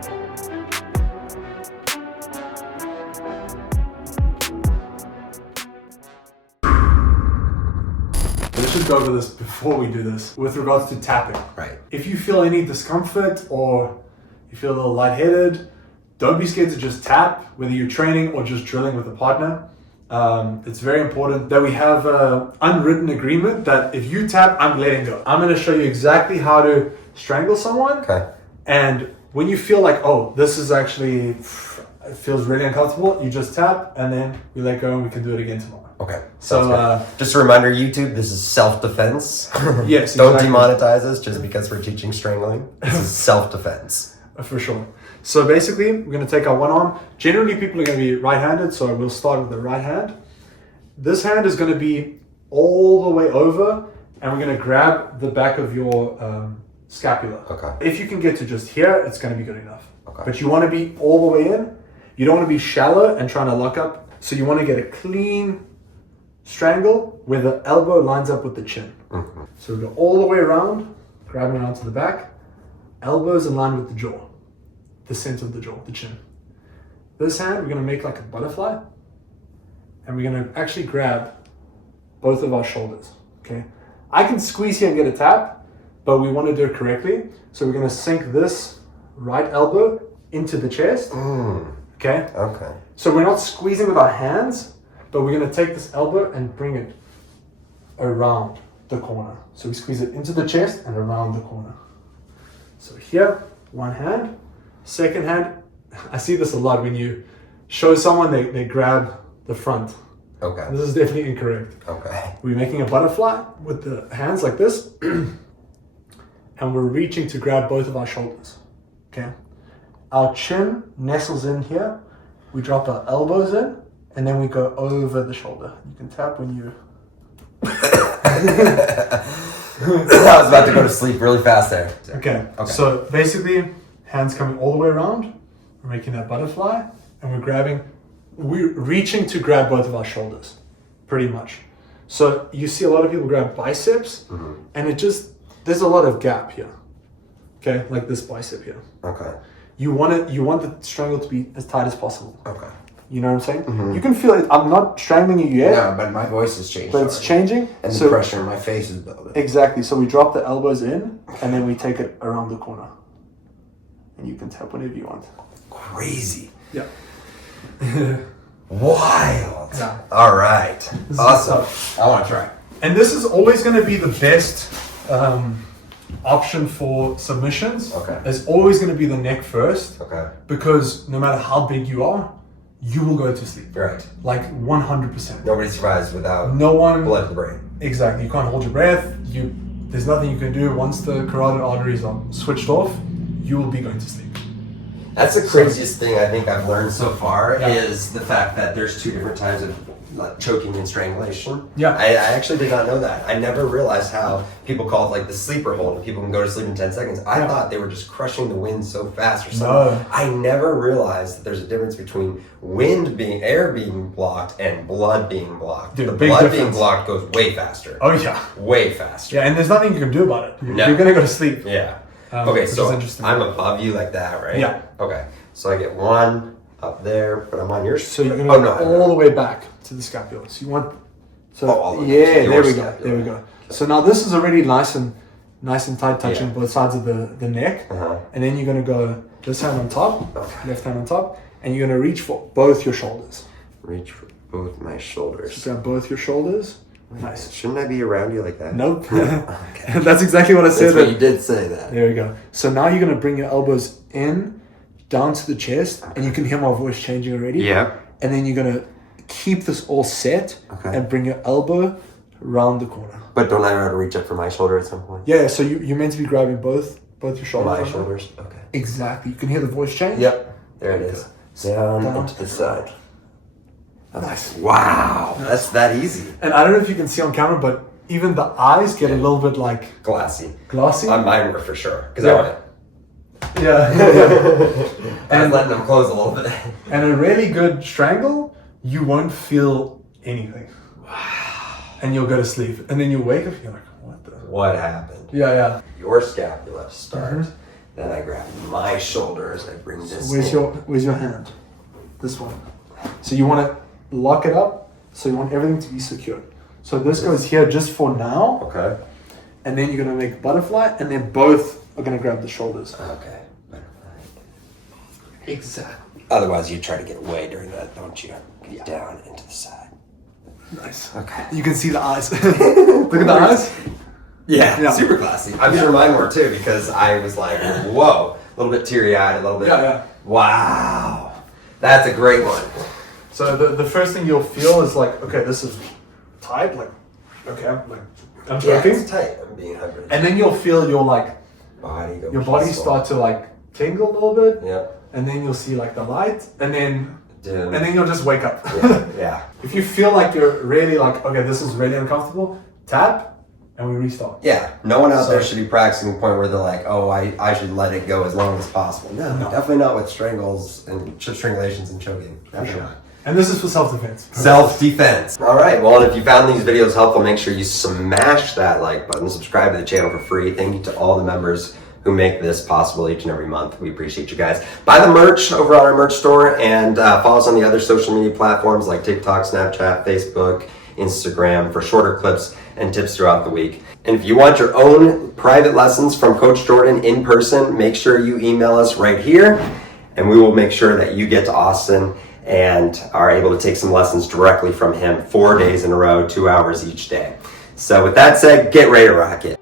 Let's just go over this before we do this with regards to tapping. Right. If you feel any discomfort or you feel a little lightheaded, don't be scared to just tap, whether you're training or just drilling with a partner. It's very important that we have an unwritten agreement that if you tap, I'm letting go. I'm going to show you exactly how to strangle someone. Okay. And when you feel like, oh, this is actually, it feels really uncomfortable, you just tap and then we let go and we can do it again tomorrow. Okay. So, just a reminder, YouTube, this is self-defense. Yes, Don't exactly. demonetize us just because we're teaching strangling. This is self-defense. For sure. So basically, we're going to take our one arm. Generally, people are going to be right-handed, so we'll start with the right hand. This hand is going to be all the way over, and we're going to grab the back of your scapula. Okay. If you can get to just here, it's going to be good enough. Okay. But you want to be all the way in. You don't want to be shallow and trying to lock up. So you want to get a clean strangle where the elbow lines up with the chin. Mm-hmm. So we go all the way around, grabbing around to the back, elbows in line with the jaw, the center of the jaw, the chin. This hand, we're going to make like a butterfly, and we're going to actually grab both of our shoulders, okay? I can squeeze here and get a tap, but we want to do it correctly. So we're going to sink this right elbow into the chest, okay? Okay. So we're not squeezing with our hands, but we're going to take this elbow and bring it around the corner. So we squeeze it into the chest and around the corner. So here, one hand. Second hand, I see this a lot when you show someone, they grab the front. Okay. This is definitely incorrect. Okay. We're making a butterfly with the hands like this, and we're reaching to grab both of our shoulders, okay? Our chin nestles in here. We drop our elbows in, and then we go over the shoulder. You can tap when you... I was about to go to sleep really fast there. Okay. So basically, hands coming all the way around. We're making that butterfly, and we're reaching to grab both of our shoulders, pretty much. So you see a lot of people grab biceps, and there's a lot of gap here. Okay, like this bicep here. Okay. You want the strangle to be as tight as possible. Okay. You know what I'm saying? You can feel it. I'm not strangling you yet. No, but my voice has changed. But it's changing. And the pressure in my face is building. Exactly. So we drop the elbows in, and then we take it around the corner. And you can tap whenever you want. Crazy. Yeah. Wild. Yeah. All right. Awesome. I want to try. And this is always going to be the best option for submissions. Okay. It's always going to be the neck first. Okay. Because no matter how big you are, you will go to sleep. Right. Like 100%. Nobody survives without blood to the brain. Exactly. You can't hold your breath. There's nothing you can do. Once the carotid arteries are switched off, you will be going to sleep. That's the craziest thing I think I've learned so far Yeah. is the fact that there's two different types of choking and strangulation. Yeah. I actually did not know that. I never realized how people call it like the sleeper hold, and people can go to sleep in 10 seconds. I thought they were just crushing the wind so fast or something. No. I never realized that there's a difference between air being blocked and blood being blocked. Dude, the big blood difference. being blocked goes way faster. Oh yeah. Way faster. Yeah, and there's nothing you can do about it. No. You're gonna go to sleep. Yeah. Okay, so is interesting. I'm above you like that, right? Yeah. Okay. So I get one up there, but I'm on your. So you're gonna go all the way back to the scapula. So you want. all the way to yeah, your there we go. scapula. There we go. So now this is already nice and tight, touching both sides of the neck, and then you're gonna go this hand on top, left hand on top, and you're gonna reach for both your shoulders. Reach for both my shoulders. So grab both your shoulders. Nice. Shouldn't I be around you like that? Nope. Okay. That's exactly what I said. That's what you did say that. There we go. So now you're gonna bring your elbows in, down to the chest, and you can hear my voice changing already. Yeah. And then you're gonna keep this all set and bring your elbow round the corner. But don't I have to reach up for my shoulder at some point? Yeah. So you're meant to be grabbing both your shoulders. My shoulders. Okay. Exactly. You can hear the voice change. Yep. There it is. Down and to the side. Nice. Wow. That's that easy. And I don't know if you can see on camera, but even the eyes get a little bit like Glassy. glossy. On mine were for sure. Because I want it. Yeah. And letting them close a little bit. And a really good strangle, you won't feel anything. Wow. And you'll go to sleep. And then you'll wake up and you're like, what the? What happened? Yeah. Your scapula starts. Then I grab my shoulders. I bring this. Where's your hand? This one. So you want to lock it up. So you want everything to be secured. So this goes here just for now. Okay. And then you're gonna make butterfly, and then both are gonna grab the shoulders. Okay. Butterfly. Exactly. Otherwise, you try to get away during that, don't you? Get down into the side. Nice. Okay. You can see the eyes. Look at the eyes. Yeah, super classy. I'm sure mine were too, because I was like, whoa, a little bit teary-eyed, a little bit. Yeah. Wow. That's a great one. So the first thing you'll feel is like, okay, this is tight, like, okay, I'm choking. It's tight. I'm being hungry. And then you'll feel your body peaceful. start to like tingle a little bit. Yep. And then you'll see like the light, and then Dim. and then you'll just wake up. Yeah. If you feel like you're really like, okay, this is really uncomfortable, tap, and we restart. Yeah. No one out there should be practicing the point where they're like, oh, I should let it go as long as possible. No. Definitely not with strangles and strangulations and choking. Definitely not. And this is for self-defense. Self-defense. All right. Well, if you found these videos helpful, make sure you smash that like button. Subscribe to the channel for free. Thank you to all the members who make this possible each and every month. We appreciate you guys. Buy the merch over on our merch store, and follow us on the other social media platforms like TikTok, Snapchat, Facebook, Instagram for shorter clips and tips throughout the week. And if you want your own private lessons from Coach Jordan in person, make sure you email us right here, and we will make sure that you get to Austin and are able to take some lessons directly from him 4 days in a row, 2 hours each day. So with that said, get ready to rock it.